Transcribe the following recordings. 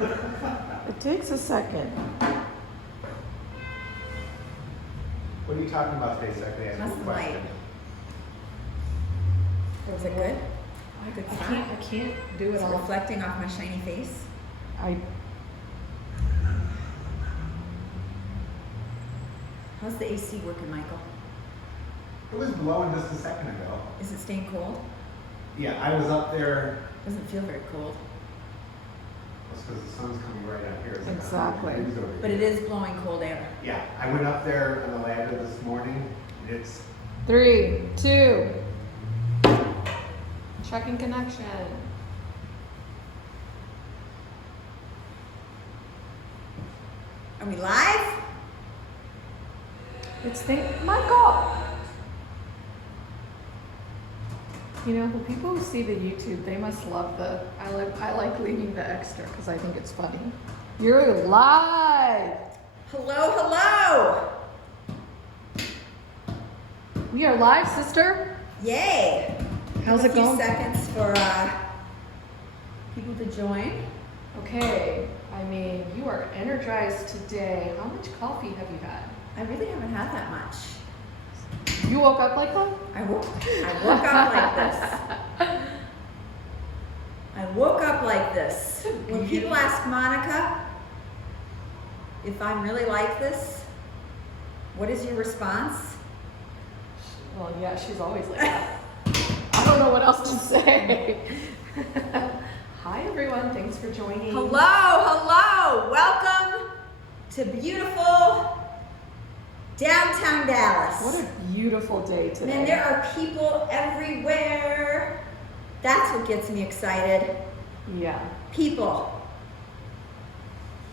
It takes a second. What are you talking about today, so I can ask you a Must question? light. Was it good? Good I sound? can't do it It's all. reflecting off my shiny face. How's the AC working, Michael? It was blowing just a second ago. Is it staying cold? Yeah, I was up there. Doesn't feel very cold. That's because the sun's coming right out here. It's like Exactly. 100 degrees over But it here. is blowing cold air. Yeah, I went up there on the ladder this morning. It's 3, 2. Checking connection. Are we live? It's Michael. You know, the people who see the YouTube, they must love I like leaving the extra because I think it's funny. You're live. Hello, hello. We are live, sister. Yay. How's Give it a few going? seconds for people to join. Okay. I mean, you are energized today. How much coffee have you had? I really haven't had that much. You woke up like that? I woke up like this. I woke up like this. When people ask Monica if I'm really like this, what is your response? Well, yeah, she's always like that. I don't know what else to say. Hi, everyone. Thanks for joining. Hello, hello. Welcome to beautiful downtown Dallas. What a beautiful day today. Man, there are people everywhere. That's what gets me excited. Yeah. People.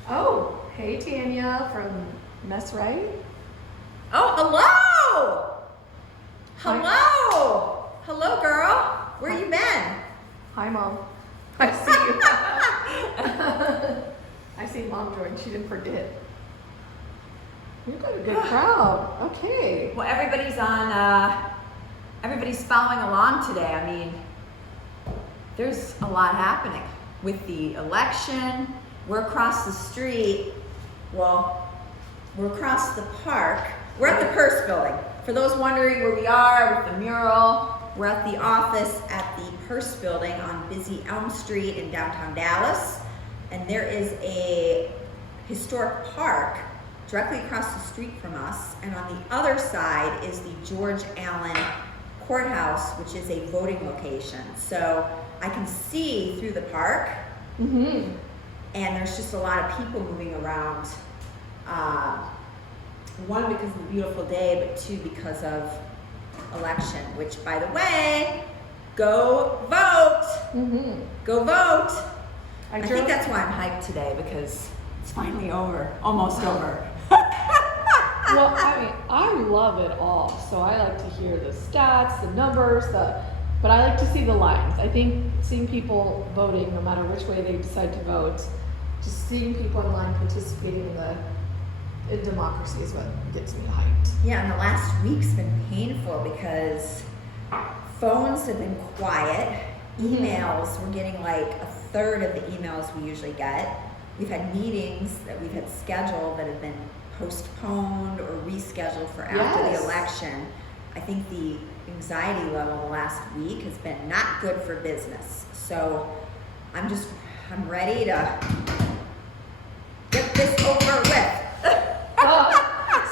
Oh, hey, Tanya from Mess Right. Oh, hello! Hello! Hello, girl. Where you been? Hi, Mom. I see you. I see Mom joined. She didn't forget. We've got a good crowd. Okay. Well, everybody's following along today. I mean, there's a lot happening with the election. We're across the street. Well, we're across the park. We're at the Purse Building. For those wondering where we are with the mural, we're at the office at the Purse Building on busy Elm Street in downtown Dallas. And there is a historic park directly across the street from us. And on the other side is the George Allen Courthouse, which is a voting location. So I can see through the park. Mm-hmm. And there's just a lot of people moving around. One, because of the beautiful day, but two, because of election, which, by the way, go vote. Mm-hmm. Go vote. I drove- think that's why I'm hyped today, because it's finally over, almost over. Well, I mean, I love it all. So I like to hear the stats, the numbers, but I like to see the lines. I think seeing people voting, no matter which way they decide to vote, just seeing people in line participating in democracy is what gets me hyped. Yeah, and the last week's been painful because phones have been quiet. Emails, we're getting like a third of the emails we usually get. We've had meetings that we've had scheduled that have been postponed or rescheduled for after Yes. the election. I think the anxiety level the last week has been not good for business. So I'm ready to get this over with.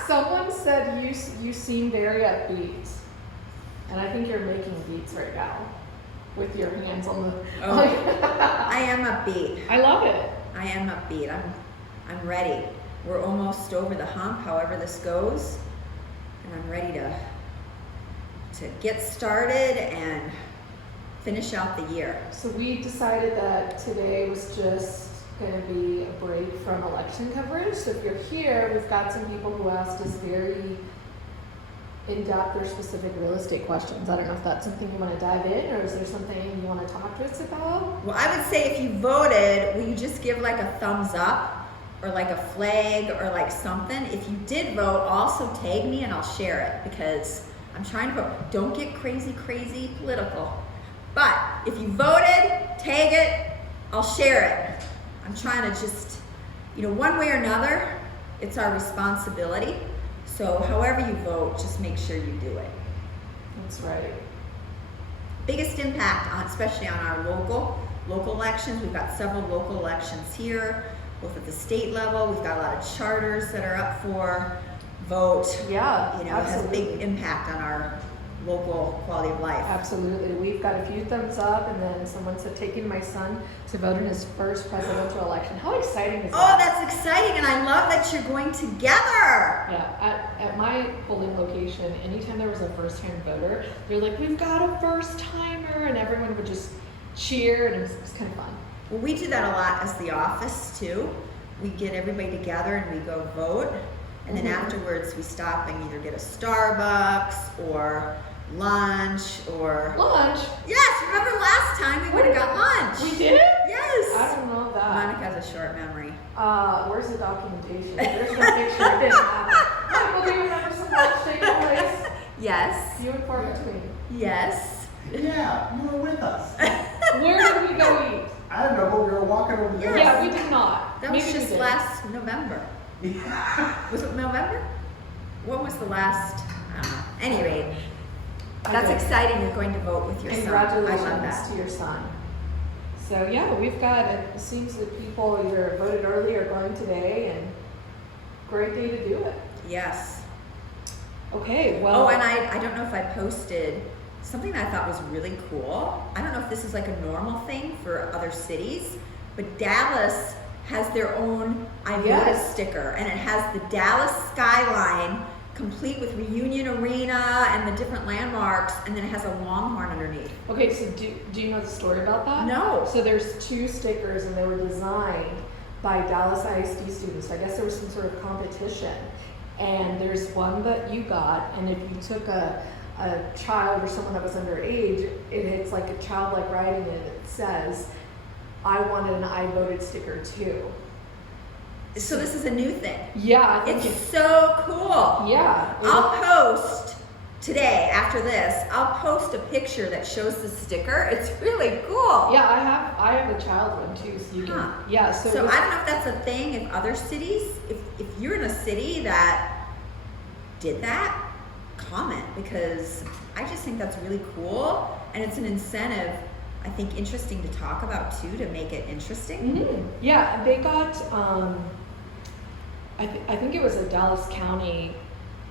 Someone said you seem very upbeat, and I think you're making beats right now with your hands on the. Oh, I am upbeat. I love it. I am upbeat. I'm ready. We're almost over the hump, however this goes, and I'm ready to get started and finish out the year. So we decided that today was just going to be a break from election coverage. So if you're here, we've got some people who asked us very in-depth or specific real estate questions. I don't know if that's something you want to dive in, or is there something you want to talk to us about? Well, I would say if you voted, will you just give like a thumbs up or like a flag or like something? If you did vote, also tag me and I'll share it, because I'm trying to vote. Don't get crazy political. But if you voted, tag it, I'll share it. I'm trying to just, one way or another, it's our responsibility. So however you vote, just make sure you do it. That's right. Biggest impact on, especially on our local elections. We've got several local elections here, both at the state level. We've got a lot of charters that are up for vote. Yeah, It has a absolutely. big impact on our local quality of life. Absolutely. We've got a few thumbs up, and then someone said taking my son to vote in his first presidential election. How exciting is Oh, that? that's exciting, and I love that you're going together. Yeah, at my polling location, anytime there was a first-time voter, they're like, we've got a first-timer, and everyone would just cheer, and it was kind of fun. Well, we do that a lot as the office too. We get everybody together and we go vote, and then afterwards we stop and either get a Starbucks or lunch or... Lunch? Yes, remember last time we would have got lunch? We did? Yes. I don't know that. Monica has a short memory. Where's the documentation? There's no picture. It didn't happen. Michael, do you remember some lunch taking place? Yes. You and far between. Yes. Yeah, you were with us. Where did we go eat? I don't know, but we were walking over there. Yeah, we did not. That was Maybe we just did. last November. Was it November? What was the last? I don't know. Any rate, that's Okay. exciting. You're going to vote with your son. I love Congratulations that. to your son. So yeah, we've got, it seems that people either voted early or going today, and great day to do it. Yes. Okay, well. Oh, and I don't know if I posted something that I thought was really cool. I don't know if this is like a normal thing for other cities, but Dallas has their own I voted Yes. sticker, and it has the Dallas skyline complete with Reunion Arena and the different landmarks, and then it has a longhorn underneath. Okay, so do you know the story about that? No. So there's two stickers, and they were designed by Dallas ISD students. I guess there was some sort of competition. And there's one that you got, and if you took a child or someone that was underage, it's like a childlike writing, and it says, I wanted an I voted sticker too. So this is a new thing. Yeah, I think It's so cool. yeah. I'll post today after this. I'll post a picture that shows the sticker. It's really cool. Yeah, I have a child one too, so you can. Huh. Yeah, so, So it was- I don't know if that's a thing in other cities. If you're in a city that did that, comment, because I just think that's really cool, and it's an incentive. I think interesting to talk about too, to make it interesting. Mhm. Yeah, they got. I think it was a Dallas County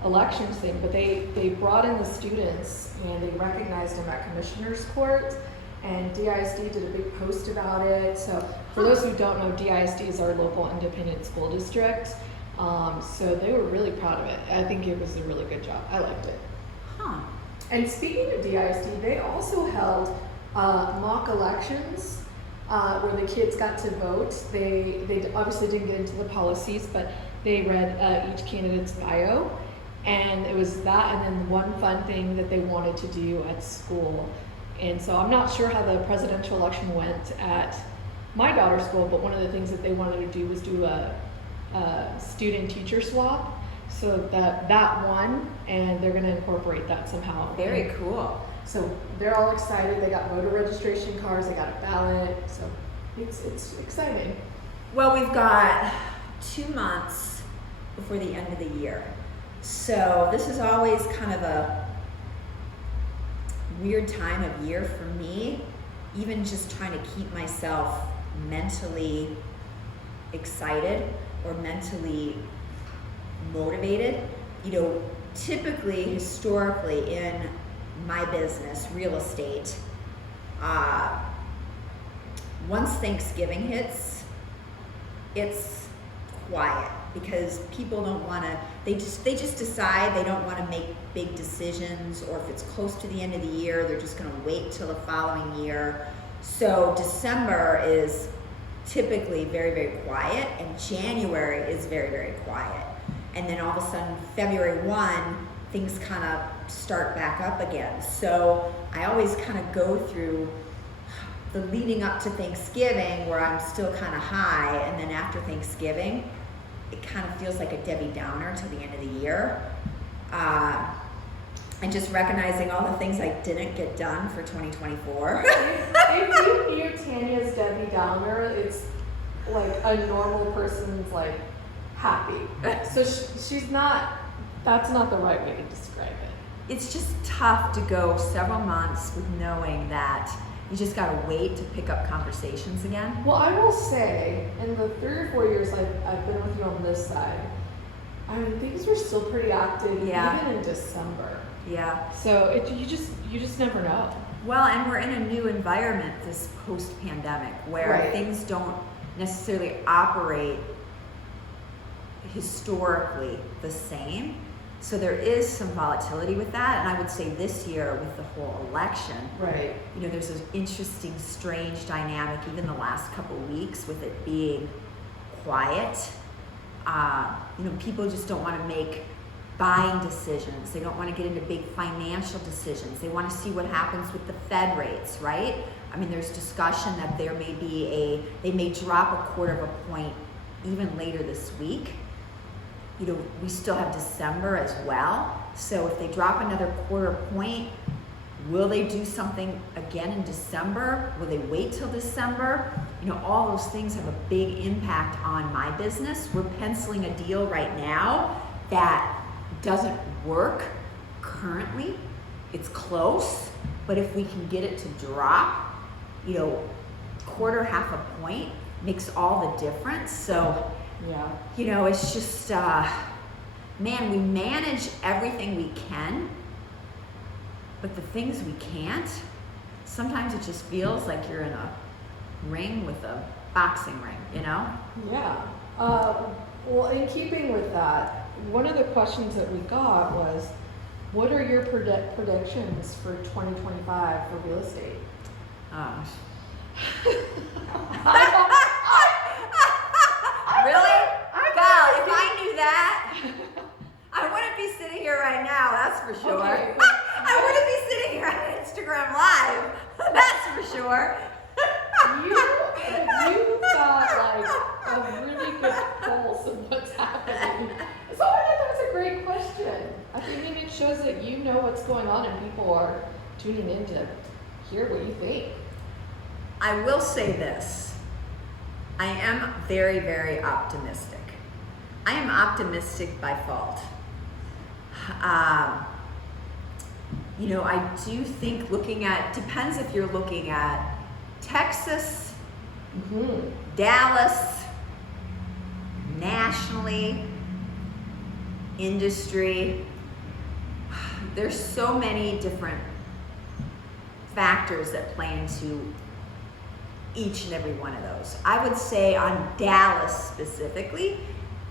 elections thing, but they brought in the students and they recognized them at Commissioner's Court, and DISD did a big post about it. So for those who don't know, DISD is our local independent school district. So they were really proud of it. I think it was a really good job. I liked it. Huh. And speaking of DISD, they also held mock elections where the kids got to vote. They obviously didn't get into the policies, but they read each candidate's bio, and it was that, and then one fun thing that they wanted to do at school. And so I'm not sure how the presidential election went at my daughter's school, but one of the things that they wanted to do was do a student-teacher swap. So that won, and they're going to incorporate that somehow. Very cool. So they're all excited. They got voter registration cards. They got a ballot. So it's exciting. Well, we've got 2 months before the end of the year. So this is always kind of a weird time of year for me, even just trying to keep myself mentally excited or mentally motivated. Typically, historically in my business, real estate, once Thanksgiving hits, it's quiet because people don't want to, they just decide they don't want to make big decisions, or if it's close to the end of the year, they're just going to wait till the following year. So December is typically very, very quiet, and January is very, very quiet. And then all of a sudden, February 1, things kind of start back up again. So I always kind of go through the leading up to Thanksgiving where I'm still kind of high, and then after Thanksgiving, it kind of feels like a Debbie Downer till the end of the year. And just recognizing all the things I didn't get done for 2024. If you hear Tanya's Debbie Downer, it's like a normal person's like happy. So she's not, that's not the right way to describe it. It's just tough to go several months with knowing that you just gotta wait to pick up conversations again. Well, I will say, in the 3 or 4 years I've been with you on this side, I mean, things were still pretty active Yeah. even in December. Yeah. So you just never know. Well, and we're in a new environment this post-pandemic where Right. things don't necessarily operate historically the same. So there is some volatility with that, and I would say this year with the whole election, Right. you know, there's an interesting, strange dynamic even the last couple of weeks with it being quiet. You know, people just don't want to make buying decisions. They don't want to get into big financial decisions. They want to see what happens with the Fed rates, right? I mean, there's discussion that there may be they may drop a quarter of a point even later this week. You know, we still have December as well. So if they drop another quarter point, will they do something again in December? Will they wait till December? You know, all those things have a big impact on my business. We're penciling a deal right now that doesn't work currently. It's close, but if we can get it to drop, you know, quarter, half a point makes all the difference. So, Yeah. you know, it's just, man, we manage everything we can, but the things we can't, sometimes it just feels like you're in a ring with a boxing ring, you know? Yeah. Well, in keeping with that, one of the questions that we got was, what are your predictions for 2025 for real estate? Really? God, if I knew that, I wouldn't be sitting here right now, that's for sure. Okay. I wouldn't be sitting here on Instagram Live, that's for sure. You got like a really good pulse of what's happening. So I thought that was a great question. I think it shows that you know what's going on and people are tuning in to hear what you think. I will say this. I am very, very optimistic. I am optimistic by fault. You know, I do think depends if you're looking at Texas, Dallas, nationally, industry. There's so many different factors that play into each and every one of those. I would say on Dallas specifically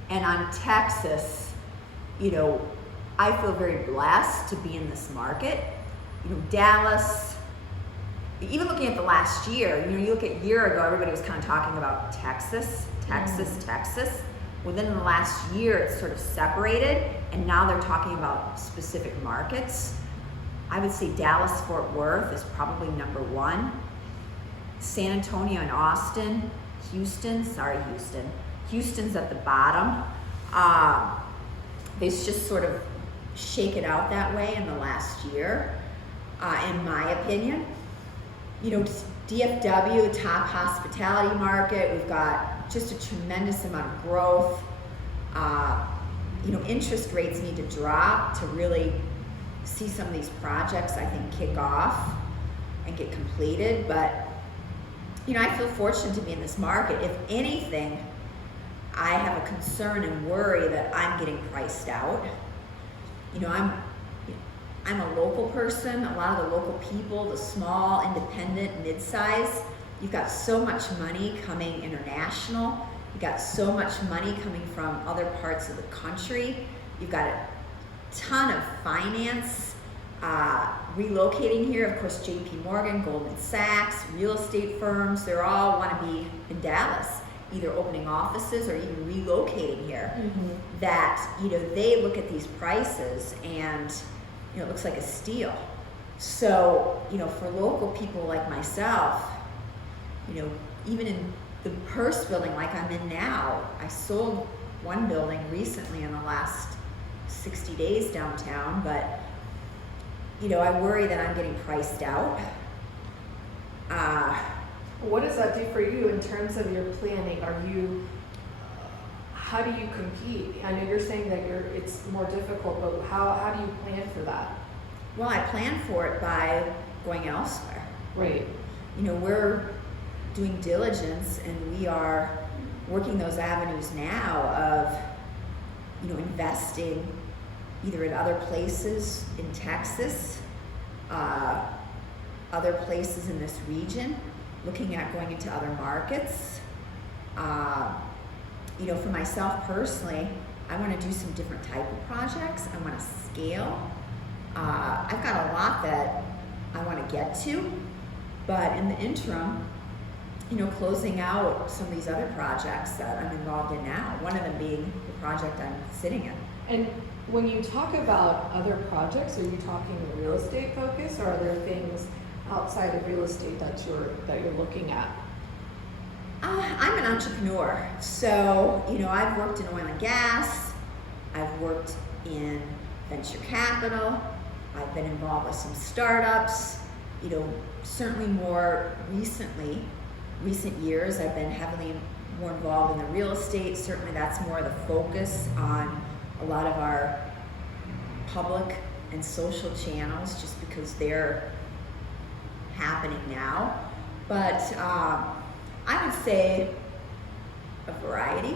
and on Texas, you know, I feel very blessed to be in this market. You know, Dallas, even looking at the last year, you know, you look at a year ago, everybody was kind of talking about Texas. Within the last year, it's sort of separated, and now they're talking about specific markets. I would say Dallas-Fort Worth is probably number one. San Antonio and Austin, Houston's at the bottom. They just sort of shake it out that way in the last year, in my opinion. You know, DFW, top hospitality market, we've got just a tremendous amount of growth. You know, interest rates need to drop to really see some of these projects, I think, kick off and get completed. But, you know, I feel fortunate to be in this market. If anything, I have a concern and worry that I'm getting priced out. You know, I'm a local person. A lot of the local people, the small, independent, mid-size, you've got so much money coming international. You've got so much money coming from other parts of the country. You've got a ton of finance relocating here. Of course, JP Morgan, Goldman Sachs, real estate firms, they all want to be in Dallas, either opening offices or even relocating here. That, you know, they look at these prices and, you know, it looks like a steal. So, you know, for local people like myself, you know, even in the Hearst building like I'm in now, I sold one building recently in the last 60 days downtown, but, you know, I worry that I'm getting priced out. What does that do for you in terms of your planning? How do you compete? I know you're saying that it's more difficult, but how do you plan for that? Well, I plan for it by going elsewhere. Right. You know, we're doing diligence and we are working those avenues now of, you know, investing either in other places in Texas, other places in this region, looking at going into other markets. You know, for myself personally, I want to do some different type of projects. I want to scale. I've got a lot that I want to get to, but in the interim, you know, closing out some of these other projects that I'm involved in now, one of them being the project I'm sitting in. And when you talk about other projects, are you talking real estate focus, or are there things outside of real estate that you're looking at? I'm an entrepreneur, so, you know, I've worked in oil and gas, I've worked in venture capital, I've been involved with some startups, you know, certainly more recent years, I've been heavily more involved in the real estate. Certainly that's more the focus on a lot of our public and social channels, just because they're happening now. But I would say a variety.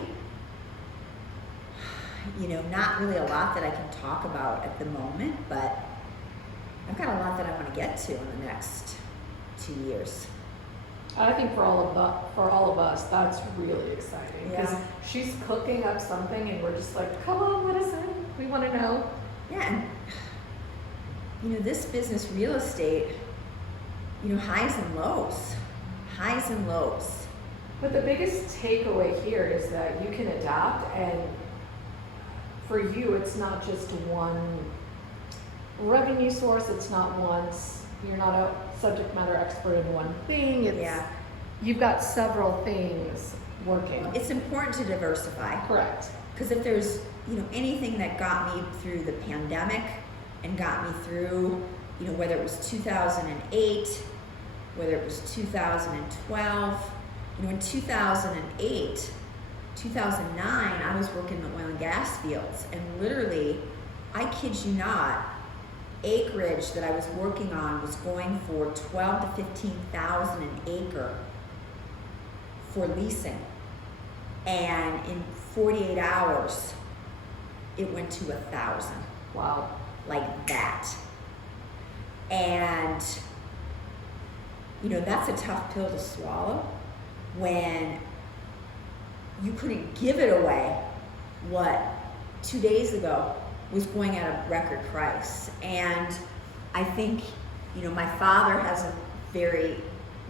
You know, not really a lot that I can talk about at the moment, but I've got a lot that I want to get to in the next 2 years. I think for all of us, that's really exciting, because Yeah. she's cooking up something, and we're just like, come on, let us in. We want to know. Yeah, and you know, this business, real estate, you know, highs and lows. But the biggest takeaway here is that you can adapt, and for you, it's not just one revenue source. It's not you're not a subject matter expert in one thing. You've got several things working. It's important to diversify. Correct. Because if there's, you know, anything that got me through the pandemic and got me through, you know, whether it was 2008, whether it was 2012, you know, in 2008, 2009, I was working in the oil and gas fields, and literally, I kid you not, acreage that I was working on was going for 12 to 15,000 an acre for leasing, and in 48 hours, it went to 1,000. Wow. Like that. And you know, that's a tough pill to swallow when you couldn't give it away what 2 days ago was going at a record price. And I think, you know, my father has a very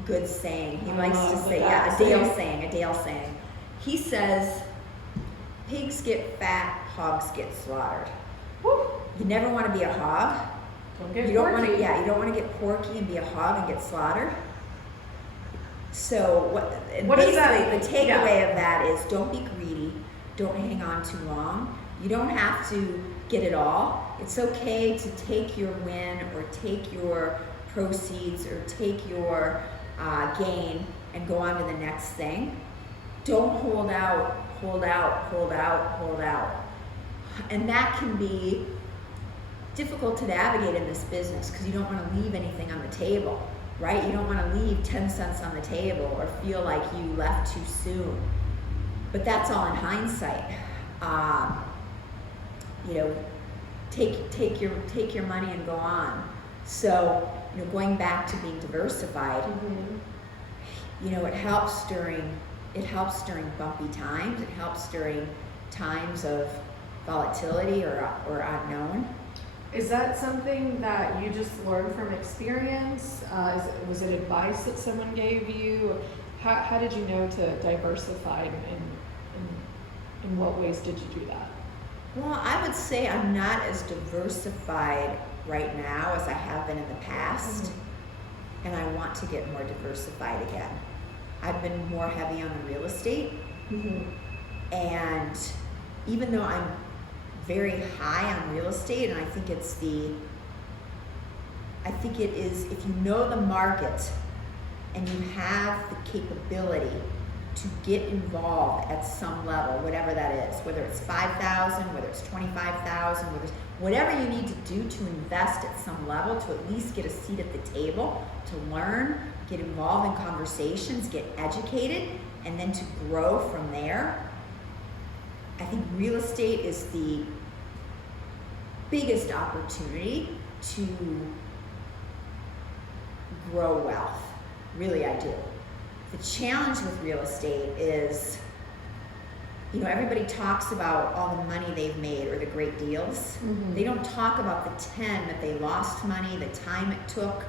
good saying. He likes to say, a Dale saying. He says, pigs get fat, hogs get slaughtered. Woo. You never want to be a hog. Don't get You don't porky. want to, you don't want to get porky and be a hog and get slaughtered. So What is that? the takeaway of that is, don't be greedy. Don't hang on too long. You don't have to get it all. It's okay to take your win or take your proceeds or take your gain and go on to the next thing. Don't hold out. And that can be difficult to navigate in this business because you don't want to leave anything on the table, right? You don't want to leave 10 cents on the table or feel like you left too soon. But that's all in hindsight. You know, take your money and go on. So, you know, going back to being diversified, you know, it helps during bumpy times. It helps during times of volatility or unknown. Is that something that you just learned from experience? Was it advice that someone gave you? How did you know to diversify, and in what ways did you do that? Well, I would say I'm not as diversified right now as I have been in the past, and I want to get more diversified again. I've been more heavy on the real estate, and even though I'm very high on real estate, and I think it is, if you know the market and you have the capability to get involved at some level, whatever that is, whether it's 5,000, whether it's 25,000, whatever you need to do to invest at some level to at least get a seat at the table, to learn, get involved in conversations, get educated, and then to grow from there. I think real estate is the biggest opportunity to grow wealth. Really, I do. The challenge with real estate is, you know, everybody talks about all the money they've made or the great deals. Mm-hmm. They don't talk about the 10 that they lost money, the time it took,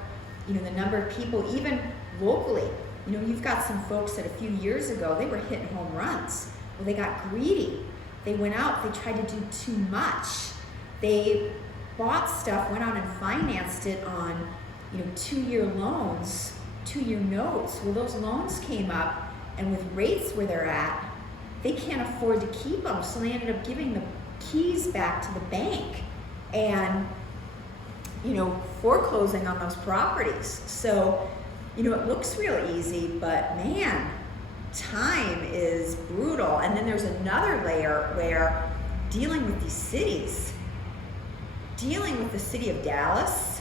you know, the number of people, even locally. You know, you've got some folks that a few years ago, they were hitting home runs. Well, they got greedy. They went out, they tried to do too much. They bought stuff, went out and financed it on, you know, 2-year loans, 2-year notes. Well, those loans came up, and with rates where they're at, they can't afford to keep them, so they ended up giving the keys back to the bank and, you know, foreclosing on those properties. So, you know, it looks real easy, but man, time is brutal. And then there's another layer where dealing with these cities, dealing with the city of Dallas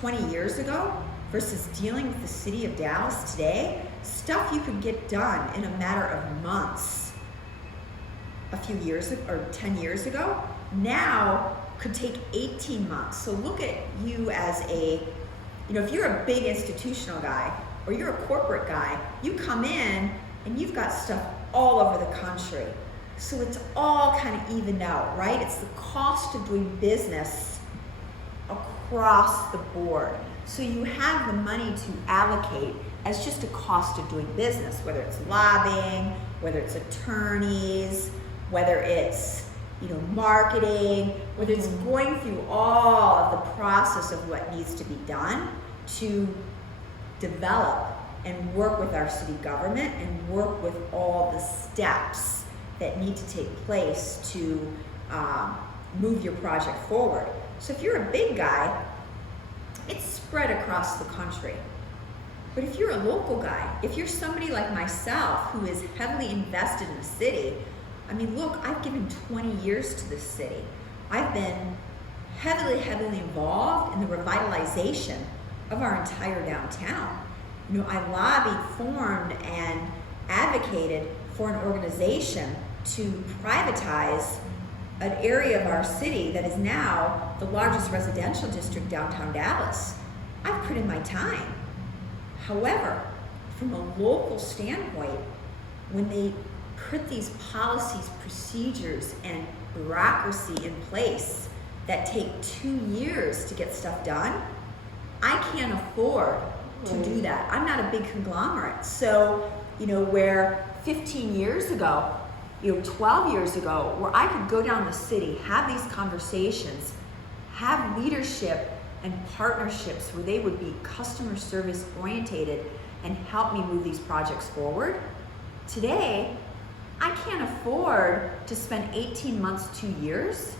20 years ago versus dealing with the city of Dallas today, stuff you could get done in a matter of months a few years or 10 years ago, now could take 18 months. So look at you as a, you know, if you're a big institutional guy or you're a corporate guy, you come in and you've got stuff all over the country. So it's all kind of evened out, right? It's the cost of doing business across the board. So you have the money to allocate as just a cost of doing business, whether it's lobbying, whether it's attorneys, whether it's, you know, marketing, whether it's going through all of the process of what needs to be done to develop and work with our city government and work with all the steps that need to take place to move your project forward. So if you're a big guy, it's spread across the country. But if you're a local guy, if you're somebody like myself who is heavily invested in the city, I mean, look, I've given 20 years to this city. I've been heavily involved in the revitalization of our entire downtown. You know, I lobbied, formed, and advocated for an organization to privatize an area of our city that is now the largest residential district downtown Dallas. I've put in my time. However, from a local standpoint, when they put these policies, procedures, and bureaucracy in place that take 2 years to get stuff done, I can't afford to do that. I'm not a big conglomerate. So, you know, where 15 years ago, you know, 12 years ago, where I could go down the city, have these conversations, have leadership and partnerships where they would be customer service orientated and help me move these projects forward. Today, I can't afford to spend 18 months, 2 years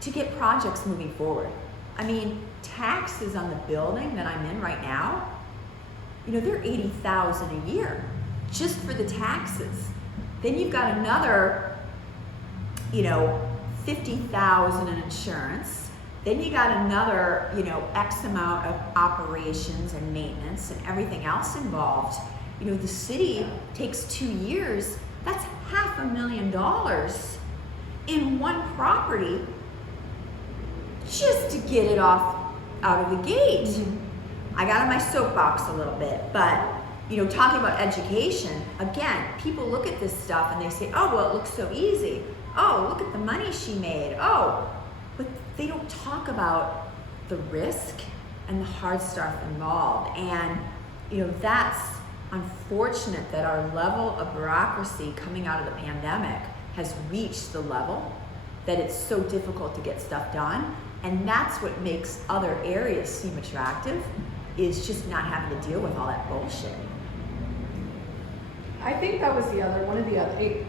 to get projects moving forward. I mean, taxes on the building that I'm in right now, you know, they're $80,000 a year just for the taxes. Then you've got another, you know, $50,000 in insurance. Then you got another, you know, X amount of operations and maintenance and everything else involved. You know, the city takes 2 years. That's $500,000 in one property just to get it off out of the gate. Mm-hmm. I got on my soapbox a little bit, but you know, talking about education, again, people look at this stuff and they say, oh, well, it looks so easy. Oh, look at the money she made. Oh, but they don't talk about the risk and the hard stuff involved. And, you know, that's unfortunate that our level of bureaucracy coming out of the pandemic has reached the level that it's so difficult to get stuff done. And that's what makes other areas seem attractive, is just not having to deal with all that bullshit. I think that was one of the other,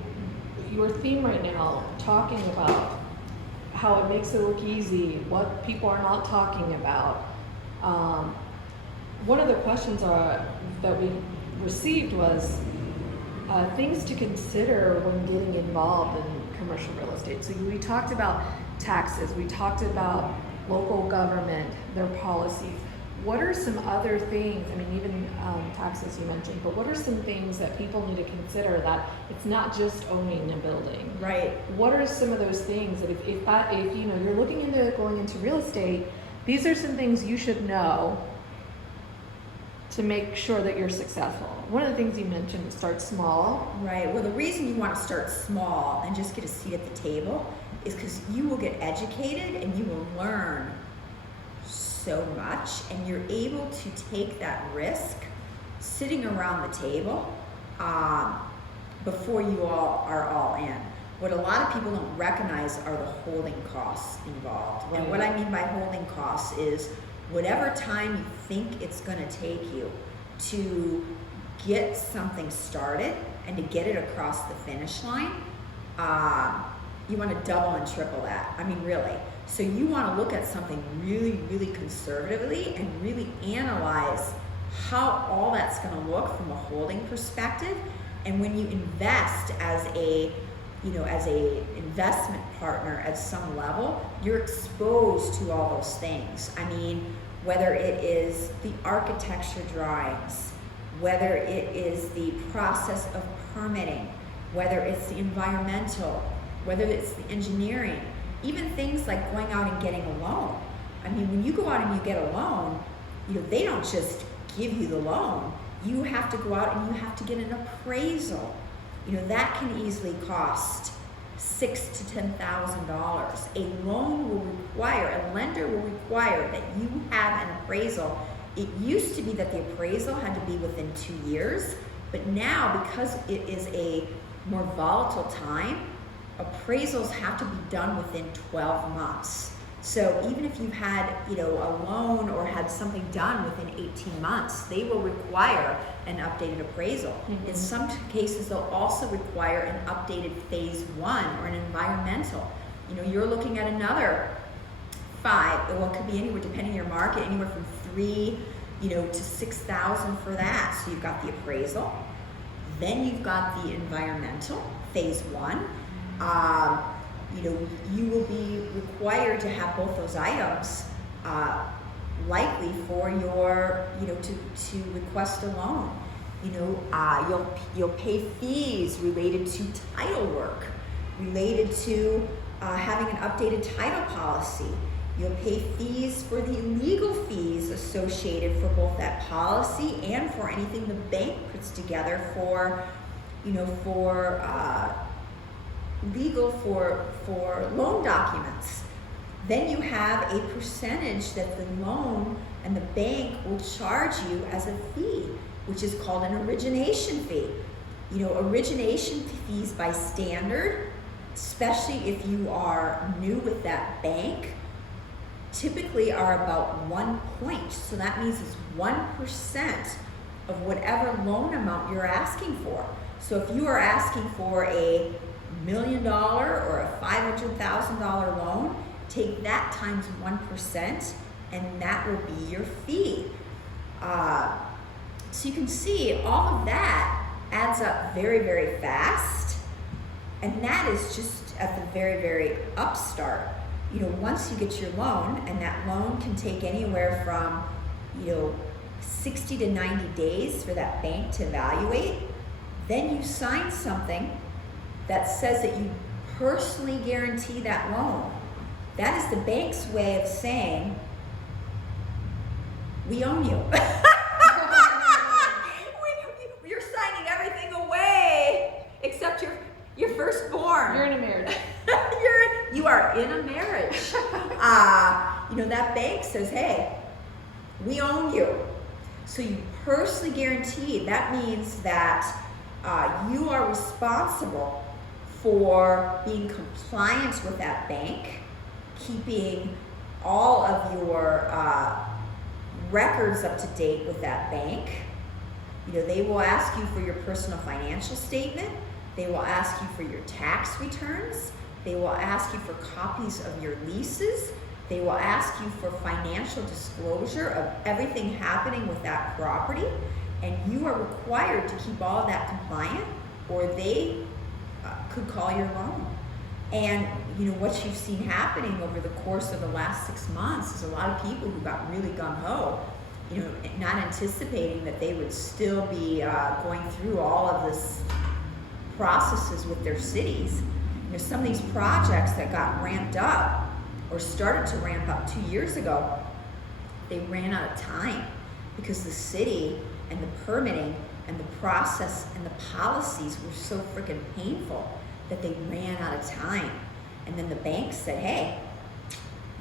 your theme right now, talking about how it makes it look easy, what people are not talking about. one of the questions that we received was things to consider when getting involved in commercial real estate. So we talked about taxes, we talked about local government, their policies. What are some other things, I mean, even taxes you mentioned, but what are some things that people need to consider that it's not just owning a building? Right. What are some of those things that if you know, you're looking into going into real estate, these are some things you should know to make sure that you're successful. One of the things you mentioned is start small. Right. Well, the reason you want to start small and just get a seat at the table is because you will get educated and you will learn so much, and you're able to take that risk sitting around the table before you all are all in. What a lot of people don't recognize are the holding costs involved. Right. And what I mean by holding costs is whatever time you think it's going to take you to get something started and to get it across the finish line, you want to double and triple that. I mean, really. So you want to look at something really, really conservatively and really analyze how all that's going to look from a holding perspective. And when you invest as a investment partner at some level, you're exposed to all those things. I mean, whether it is the architecture drawings, whether it is the process of permitting, whether it's the environmental, whether it's the engineering, even things like going out and getting a loan. I mean, when you go out and you get a loan, you know, they don't just give you the loan. You have to go out and you have to get an appraisal. You know, that can easily cost $6,000 to $10,000. A loan will require, a lender will require that you have an appraisal. It used to be that the appraisal had to be within 2 years, but now because it is a more volatile time, appraisals have to be done within 12 months. So even if you've had, you know, a loan or had something done within 18 months, they will require an updated appraisal. Mm-hmm. In some cases, they'll also require an updated phase 1 or an environmental. You know, you're looking at another 5, well, it could be anywhere, depending on your market, anywhere from 3, you know, to 6,000 for that. So you've got the appraisal, then you've got the environmental, phase 1. You know, you will be required to have both those items likely for your, you know, to request a loan. You know, you'll pay fees related to title work, related to having an updated title policy. You'll pay fees for the legal fees associated for both that policy and for anything the bank puts together for, you know, for legal for loan documents. Then you have a percentage that the loan and the bank will charge you as a fee, which is called an origination fee. You know, origination fees by standard, especially if you are new with that bank, typically are about 1 point. So that means it's 1% of whatever loan amount you're asking for. So if you are asking for a $1 million or a $500,000 loan, take that times 1%, and that will be your fee. So you can see all of that adds up very, very fast, and that is just at the very, very upstart. You know, once you get your loan, and that loan can take anywhere from, you know, 60 to 90 days for that bank to evaluate, then you sign something that says that you personally guarantee that loan. That is the bank's way of saying, we own you. You're signing everything away except your firstborn. You're in a marriage. You are in a marriage. You know, that bank says, hey, we own you. So you personally guarantee. That means that you are responsible for being compliant with that bank, keeping all of your records up to date with that bank. You know, they will ask you for your personal financial statement. They will ask you for your tax returns. They will ask you for copies of your leases. They will ask you for financial disclosure of everything happening with that property, and you are required to keep all of that compliant, or they could call your loan. And you know what you've seen happening over the course of the last 6 months is a lot of people who got really gung-ho, you know, not anticipating that they would still be going through all of this processes with their cities. You know, some of these projects that got ramped up or started to ramp up 2 years ago, they ran out of time because the city and the permitting and the process and the policies were so freaking painful that they ran out of time. And then the bank said, hey,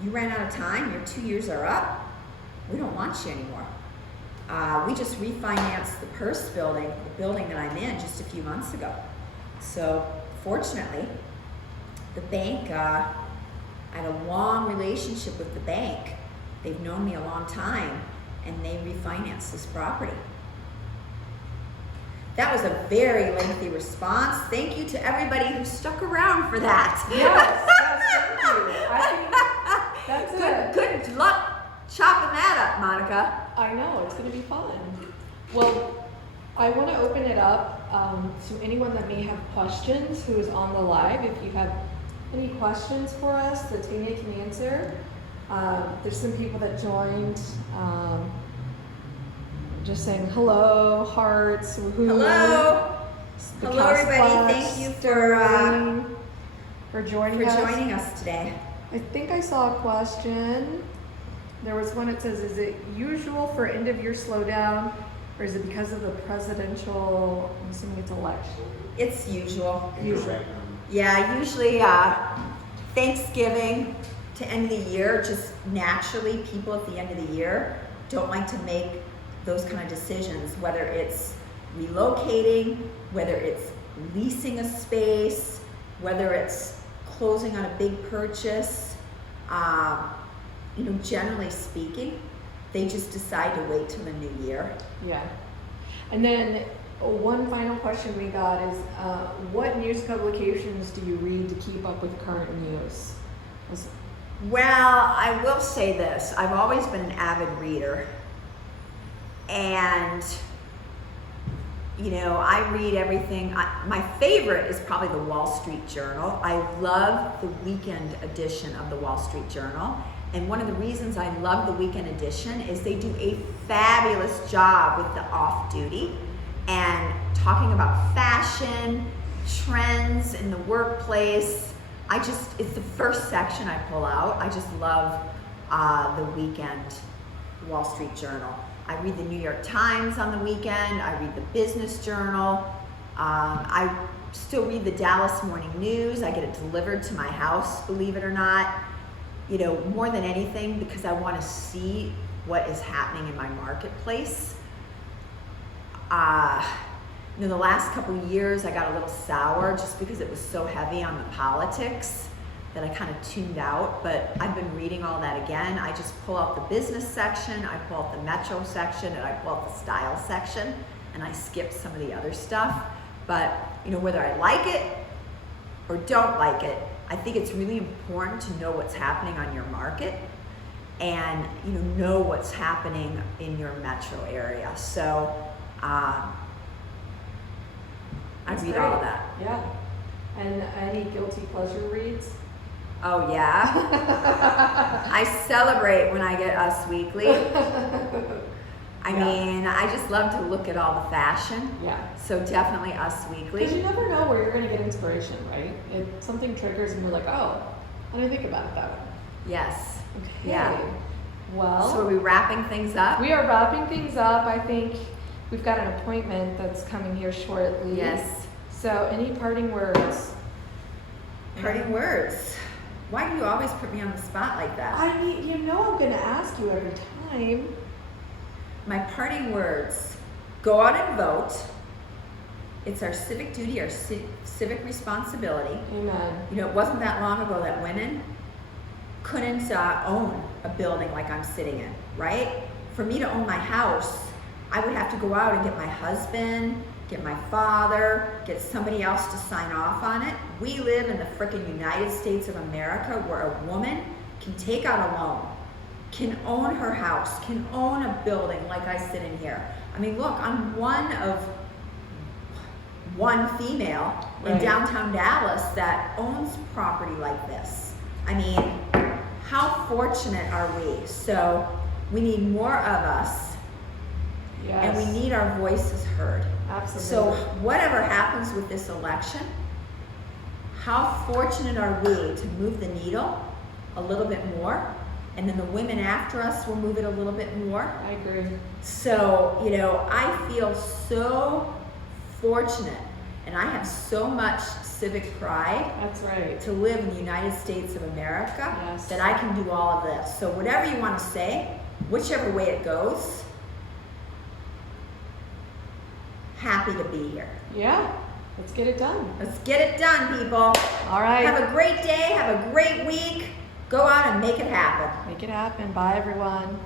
you ran out of time, your 2 years are up, we don't want you anymore. We just refinanced the Purse building, the building that I'm in, just a few months ago. So fortunately, the bank, I had a long relationship with the bank. They've known me a long time, and they refinanced this property. That was a very lengthy response. Thank you to everybody who stuck around for that. Yes, thank you. I think that's it. Good luck chopping that up, Monica. I know, it's going to be fun. Well, I want to open it up to anyone that may have questions who is on the live. If you have any questions for us that Tanya can answer. There's some people that joined. Just saying hello, hearts, woohoo. Hello. The Hello, everybody. Thank you for joining us today. I think I saw a question. There was one that says, is it usual for end of year slowdown, or is it because of the presidential, I'm assuming it's election? It's usual. Usually. Yeah, usually Thanksgiving to end of the year, just naturally people at the end of the year don't like to make those kind of decisions, whether it's relocating, whether it's leasing a space, whether it's closing on a big purchase. You know, generally speaking, they just decide to wait till the new year. Yeah. And then one final question we got is, what news publications do you read to keep up with current news? Well, I will say this. I've always been an avid reader. And, you know, I read everything. My favorite is probably the Wall Street Journal. I love the weekend edition of the Wall Street Journal. And one of the reasons I love the weekend edition is they do a fabulous job with the off-duty and talking about fashion, trends in the workplace. It's the first section I pull out. I just love the weekend Wall Street Journal. I read the New York Times on the weekend. I read the Business Journal. I still read the Dallas Morning News. I get it delivered to my house, believe it or not. You know, more than anything, because I want to see what is happening in my marketplace. You know, the last couple of years I got a little sour just because it was so heavy on the politics that I kind of tuned out, but I've been reading all that again. I just pull out the business section, I pull out the metro section, and I pull out the style section, and I skip some of the other stuff. But, you know, whether I like it or don't like it, I think it's really important to know what's happening on your market and, you know what's happening in your metro area. So, I read all of that. Yeah. And any guilty pleasure reads? Oh yeah. I celebrate when I get Us Weekly. I mean, I just love to look at all the fashion. Yeah. So definitely Us Weekly. Because you never know where you're going to get inspiration, right? If something triggers and you're like, oh, I didn't think about it that way. Yes. Okay. Yeah. Well. So are we wrapping things up? We are wrapping things up. I think we've got an appointment that's coming here shortly. Yes. So any parting words? Parting words. Why do you always put me on the spot like that? I mean, you know I'm going to ask you every time. My parting words. Go out and vote. It's our civic duty, our civic responsibility. Amen. You know, it wasn't that long ago that women couldn't own a building like I'm sitting in, right? For me to own my house, I would have to go out and get my husband, get my father, get somebody else to sign off on it. We live in the frickin' United States of America where a woman can take out a loan, can own her house, can own a building like I sit in here. I mean, look, I'm one female in Right. downtown Dallas that owns property like this. I mean, how fortunate are we? So we need more of us, Yes. and we need our voices heard. Absolutely. So whatever happens with this election, how fortunate are we to move the needle a little bit more, and then the women after us will move it a little bit more. I agree. So, you know, I feel so fortunate, and I have so much civic pride That's right. to live in the United States of America Yes. that I can do all of this. So whatever you want to say, whichever way it goes, happy to be here. Yeah. Let's get it done. Let's get it done, people. All right. Have a great day. Have a great week. Go out and make it happen. Make it happen. Bye, everyone.